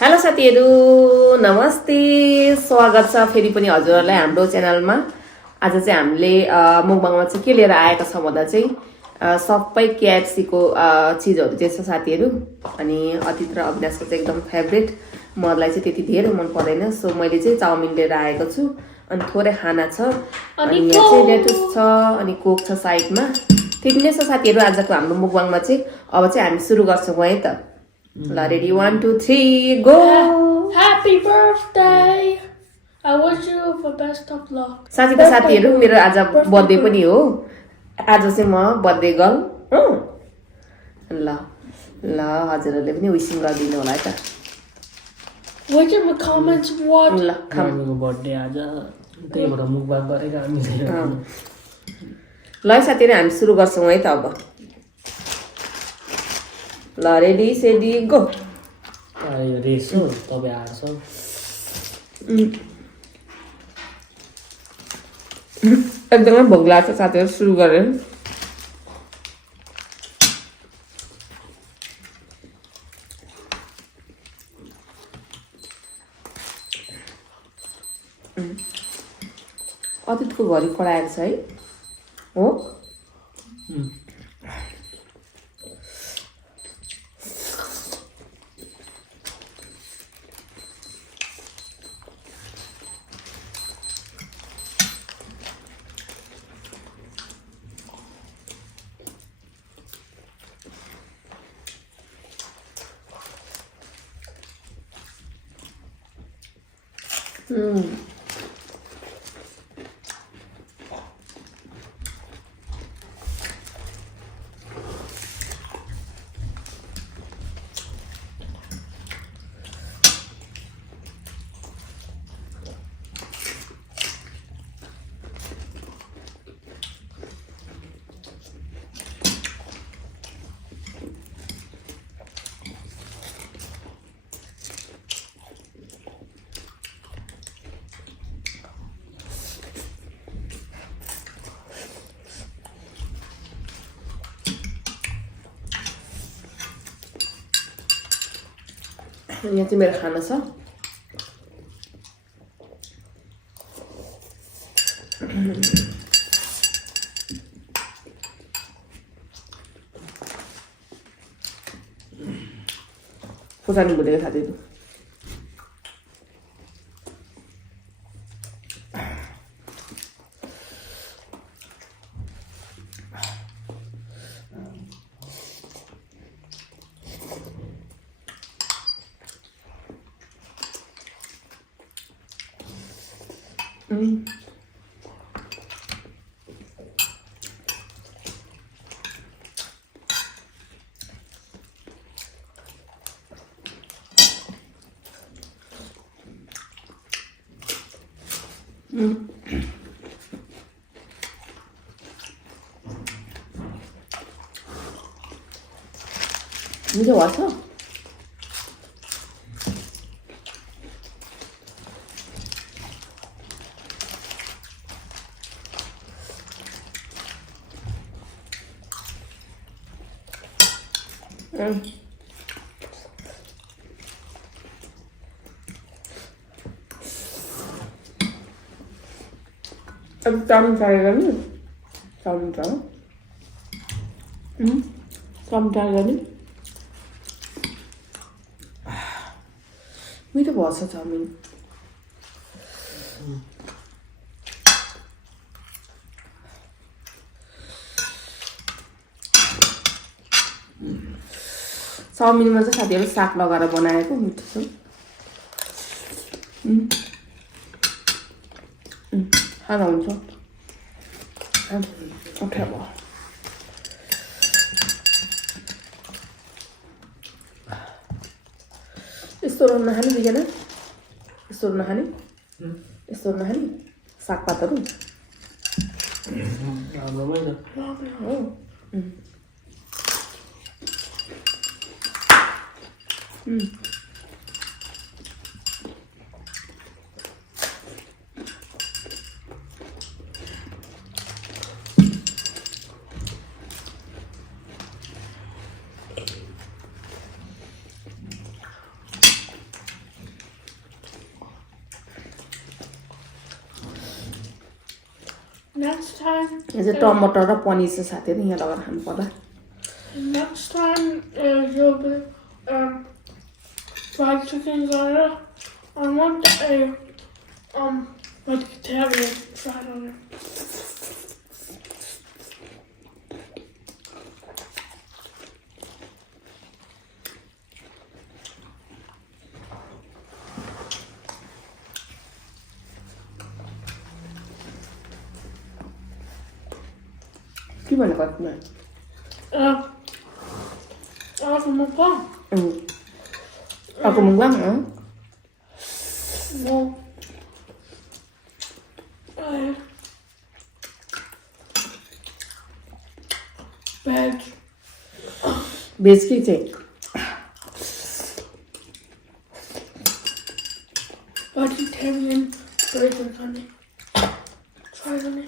Hello साथीहरु नमस्ते स्वागत छ फेरि पनि हजुरहरुलाई हाम्रो च्यानलमा। आज चाहिँ हामीले मुकबाङमा चाहिँ के लिएर आएका छौं भन्दा चाहिँ सबै KFC को चीजहरु चाहिँ छ साथीहरु। अनि अतीत र अविनाशको चाहिँ एकदम फेभरेट, मलाई चाहिँ त्यति धेरै मन पर्दैन, सो मैले चाहिँ चाउमिन लिएर आएको छु। अनि थोरै खाना छ, अनि यहाँ चाहिँ लेटुस छ, अनि कोक छ साइडमा। त्यति नै छ साथीहरु आजको हाम्रो मुकबाङमा चाहिँ। अब चाहिँ हामी सुरु गर्छौं है त। ल ready 1 2 3 go. Happy birthday. I wish you the best of luck. साथीहरु मेरो आज बर्थडे पनि हो। आज चाहिँ म बर्थडे गर्ल। ल ल हजुरहरुले पनि विशिङ गरिदिनु होला है त। Wait in the comments what ल हाम्रो बर्थडे आज त्यही भएर मुकबाङ गरेका हामी। ल साथीहरु हामी सुरु गर्छौं है त अब। ल रेडी सेडी गो। यो रेस हो, तपाईँ हार्छ। एकदमै भोक लाग्छ साथीहरु, सुरु गरे। अतीतको भरि कराएको छ है हो। यहाँ चाहिँ मेरो खाना छ। खोर्सानी भुटेको साथीहरु। मिठो भएछ। अब चाउमिन ट्राई गर्ने। चाउमिन ट्राई गर्ने। मिठो भएछ चाउमिन। चाउमिनमा चाहिँ साथीहरु साग लगाएर बनाएको मिठो छ। खाना हुन्छ। ओके अब यस्तो नखाने बिहान, यस्तो नखाने, यस्तो नखाने सागपातहरू हाम्रोमै त हो। Next time. यो चाहिँ टमाटर र पनिर चाहिँ साथीहरू यहाँ लगाएर खानु पर्दा Next time you'll be fried chicken garlic. I want a vegetarian fried on it. के भनेको तिमीले Also mukbang. अर्को मुगबाङ No. Veg. भेज के चाहिँ Vegetarian burger honey. Try honey.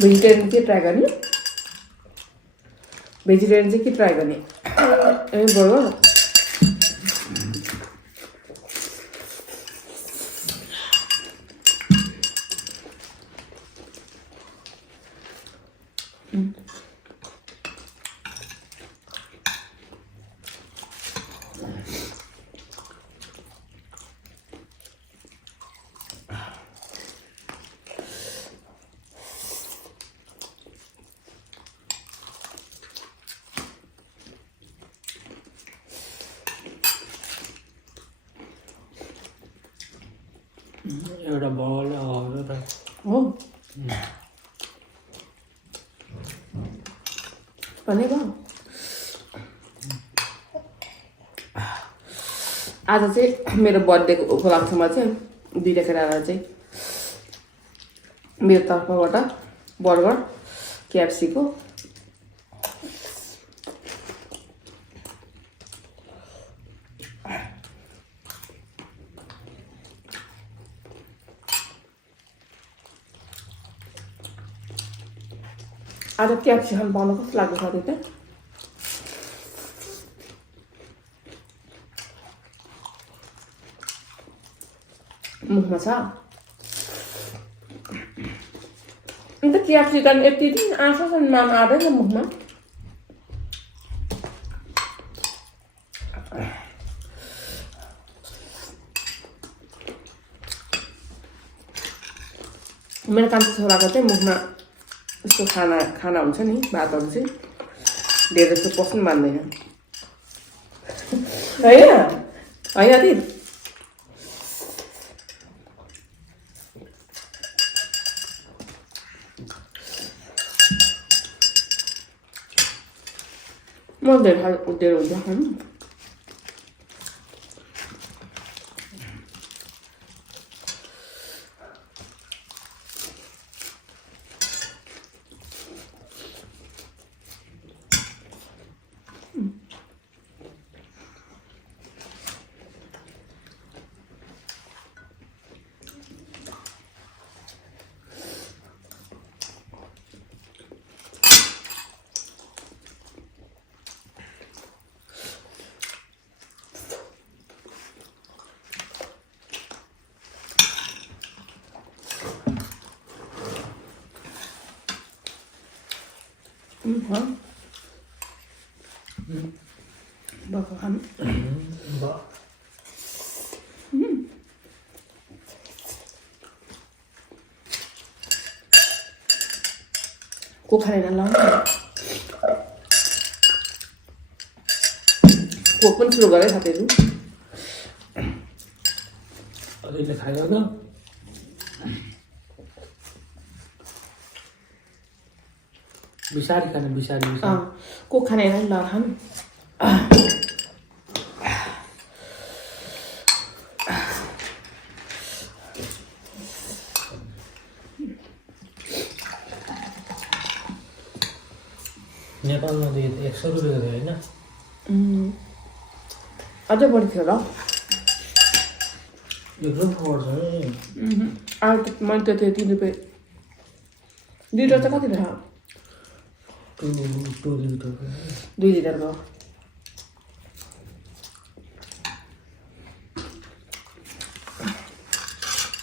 Vegetarian के ट्राई गर्ने भेजिटेरियन चाहिँ के ट्राई गर्ने ए बर्गर एउटा बल र हो भने भयो आज चाहिँ मेरो बर्थडेको उपलक्ष्यमा चाहिँ दुईटा केटालाई चाहिँ मेरो तर्फबाट बर्गर KFC को आज KFC खानु पाउनु कस्तो लाग्छ साथी त मुखमा छ अन्त KFC त यति दिन आँखा छ नाम आउँदैन मुखमा मेरो कान्छो छोराको चाहिँ मुखमा यस्तो खाना हुन्छ नि भातहरू चाहिँ धेरै जस्तो पस्नु मान्दैन होइन होइन ती म धेरै हुन्छ खानु Bakal kan? Enggak. Cô khai này lắm. Cuộc vẫn chưa gọi đấy thật đấy. Ở đây là khai đó đó. Bisa di kanan, bisa. Cô khai này là lắm. नेपालमा त 100 रुपैयाँ थियो हैन अझै बढी थियो र एकदम पर्छ नि अहिले त मैले त त्यो 3 रुपैयाँ लिटर चाहिँ कति रहेछ 2 लिटर 2 लिटरको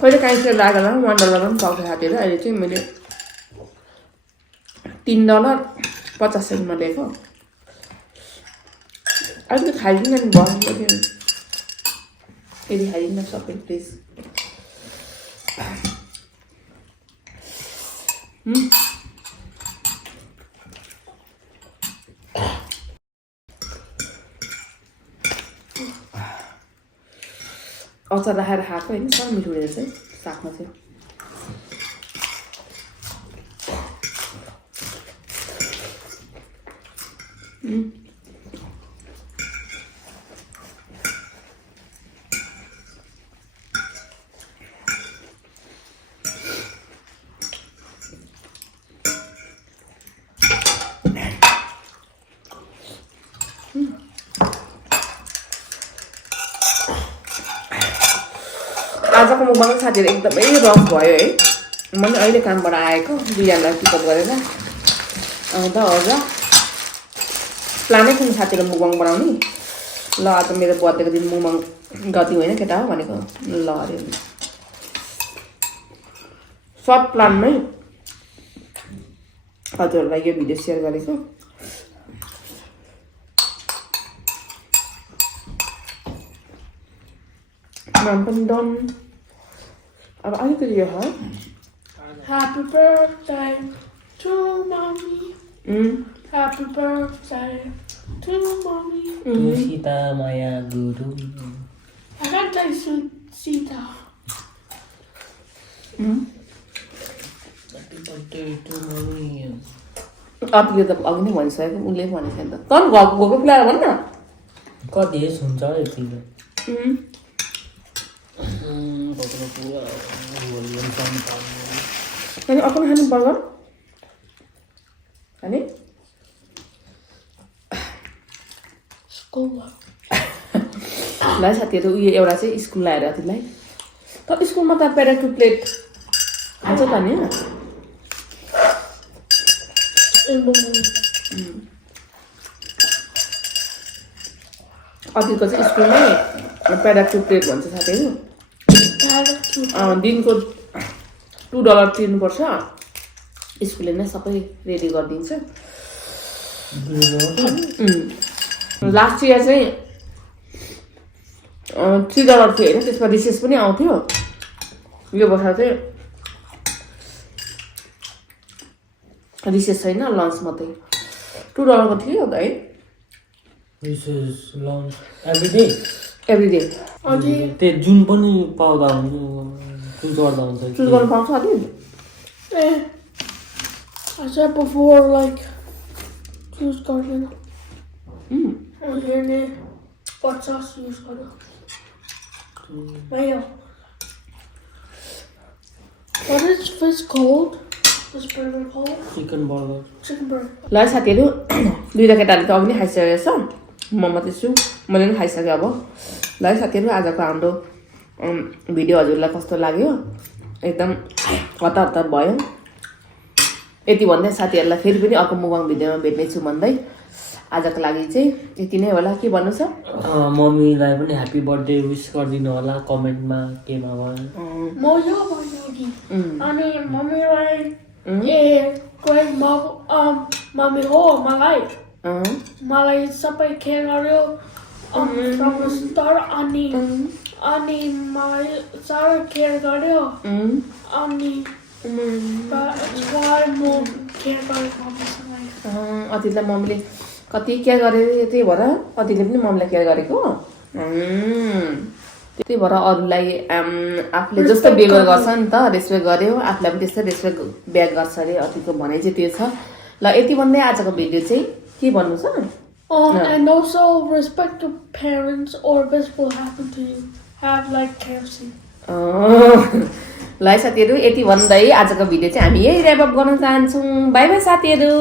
कहिले काहीँ सेल लागेर $1 पनि पाउँछ साथीहरू अहिले चाहिँ मैले $3.50 लिएको अलिकति खाइदिनु नि भन्नु थियो यदि खाइदिनु सबै प्लिज अचार राखेर खाएको होइन साह्रो मिठो हुँदो रहेछ सागमा चाहिँ आजको मुखमा साथीहरू एकदमै रफ भयो है मैले अहिले कामबाट आएको दुईजनालाई पिकअप गरेर आउँदा हजुर प्लानै थिएन साथीहरू मुखबाङ बनाउने ल आज मेरो बर्थडेको दिन मुखबाङ गरिदिउँ होइन केटा हो भनेको ल अरे सर्ट प्लानमै हजुरहरूलाई यो भिडियो सेयर गरेको नाम पनि डन अब अलिकति यो है Happy birthday to mommy. Happy birthday to mommy. Sita Maya Guru I can't say SEETA. Happy birthday to mommy. अतिले त अघि नै भनिसकेको उसले भनेको नि त तँ घरको गएको प्लान भन् न कति एज हुन्छ यतिले अनि अर्को खाने बर्गर खाने School. ल साथीहरू उयो एउटा चाहिँ स्कुल आएर तिमीलाई त स्कुलमा त पेरेन्ट टु प्लेट खान्छ त नि In the morning. अतिको चाहिँ स्कुलमै पेरेन्ट टु प्लेट भन्छ साथीहरू दिनको $2 तिर्नुपर्छ स्कुलले नै सबै रेडी गरिदिन्छ लास्ट इयर चाहिँ $3 थियो होइन त्यसमा रिसेस पनि आउँथ्यो यो वर्ष चाहिँ रिसेस छैन लन्च मात्रै $2 को थियो है This is lunch every day. Every day त्यो जुन पनि पाउँदा हुन्छ चुज गर्दा हुन्छ चुज गर्न पाउँछ अलि I said before, like, choose garden. Or here, what sauce you use garden? Mayo. What is fish called? This burger called? Chicken burger Chicken burger. ल साथीहरू दुईवटा केटाले त अघि नै खाइसकेको छ म मात्रै छु मैले पनि खाइसकेँ अब ल साथीहरू आजको हाम्रो भिडियो हजुरलाई कस्तो लाग्यो एकदम हतार भयो यति भन्दै साथीहरूलाई फेरि पनि अर्को मुखबाङ भिडियोमा भेट्नेछु भन्दै आजको लागि चाहिँ यति नै होला के भन्नु छ मम्मीलाई पनि ह्याप्पी बर्थडे विश गरिदिनु होला कमेन्टमा केमा भयो Moyo. Ani, mommy, right? Great mommy, malay. Malay, sabai care garyo. From the start, ani, malay, Sarah care garyo. Ani, but it's why mom care garyo mommy. अतिलाई मम्मीले कति केयर गरे त्यही भएर अतिले पनि मम्मीलाई केयर गरेको त्यही भएर अरूलाई आफूले जस्तो व्यवहार गर्छ नि त रेस्पेक्ट गर्यो आफूलाई पनि त्यस्तै रेस्पेक्ट ब्याक गर्छ अरे अतिको भनाइ चाहिँ त्यो छ ल यति भन्दै आजको भिडियो चाहिँ के भन्नु छ And also respect your parents or this will happen to you. Have like KFC. ल साथीहरू यति भन्दै आजको भिडियो चाहिँ हामी यही ऱ्याप अप गर्न चाहन्छौँ बाई बाई साथीहरू